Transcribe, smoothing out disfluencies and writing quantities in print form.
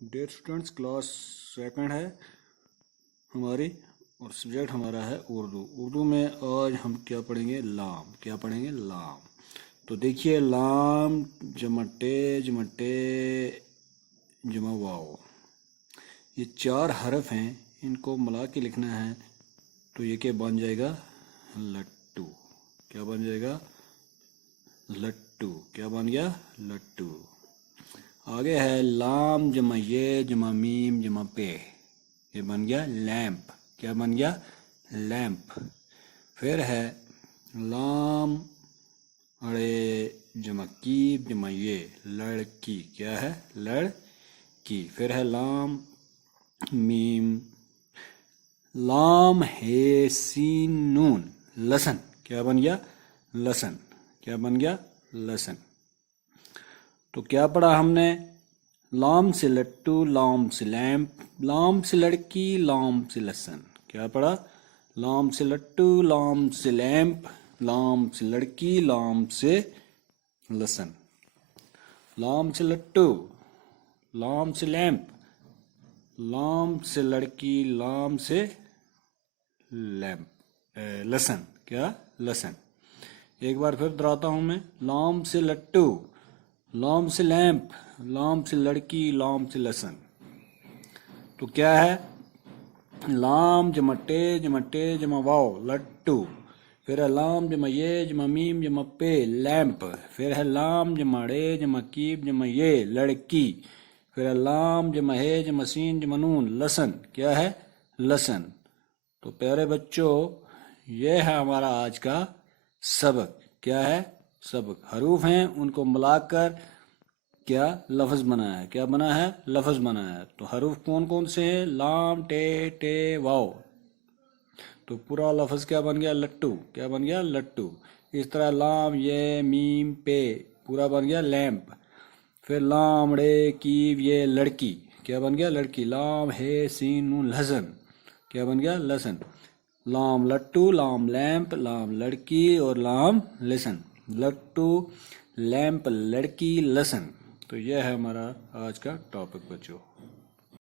Dear students, class second ہے ہماری اور سبجیکٹ ہمارا ہے اردو۔ اردو میں آج ہم کیا پڑھیں گے؟ لام۔ کیا پڑھیں گے؟ لام۔ تو دیکھیے، لام جمع ٹے جمع ٹے جمع واو، یہ چار حرف ہیں، ان کو ملا کے لکھنا ہے تو یہ کیا بن جائے گا؟ لٹو۔ کیا بن جائے گا؟ لٹو۔ کیا بن گیا؟ لٹو۔ آگے ہے لام جمع یہ جمع میم جمع پے، یہ بن گیا لیمپ۔ کیا بن گیا؟ لیمپ۔ پھر ہے لام اڑے جمع کیب جمع یہ لڑکی، کیا ہے؟ لڑکی۔ پھر ہے لام میم لام ہے سین نون لسن، کیا بن گیا؟ لسن۔ کیا بن گیا؟ لسن۔ تو کیا پڑھا ہم نے؟ لام سے لٹو، لام سے لیمپ، لام سے لڑکی، لام سے لسن۔ کیا پڑھا؟ لام سے لٹو، لام سے لیمپ، لام سے لڑکی، لام سے لسن۔ لام سے لٹو، لام سے لیمپ، لام سے لڑکی، لام سے لسن۔ کیا؟ لسن۔ ایک بار پھر دہراتا ہوں میں، لام سے لٹو، لام سے لیمپ، لام سے لڑکی، لام سے لسن۔ تو کیا ہے؟ لام جمع ٹے جمع واو لٹو، پھر ہے لام جمع یہ جمع میم جمع پے لیمپ، پھر ہے لام جمع ڑے جمع کیب جمع یہ لڑکی، پھر ہے لام جمع ہے جمع سین جمع نون لسن۔ کیا ہے؟ لسن۔ تو پیارے بچوں، یہ ہے ہمارا آج کا سبق۔ کیا ہے؟ سبق۔ حروف ہیں، ان کو ملا کر کیا لفظ بنا ہے؟ کیا بنا ہے؟ لفظ بنا ہے۔ تو حروف کون کون سے ہیں؟ لام ٹے ٹے واو، تو پورا لفظ کیا بن گیا؟ لٹو۔ کیا بن گیا؟ لٹو۔ اس طرح لام یہ میم پے پورا بن گیا لیمپ، پھر لام ڑے کیو یہ لڑکی، کیا بن گیا؟ لڑکی۔ لام ہے سین نون لہسن، کیا بن گیا؟ لہسن۔ لام لٹو، لام لیمپ، لام لڑکی اور لام لسن۔ لٹو لیمپ لڑکی لسن۔ تو یہ ہے ہمارا آج کا ٹاپک بچوں۔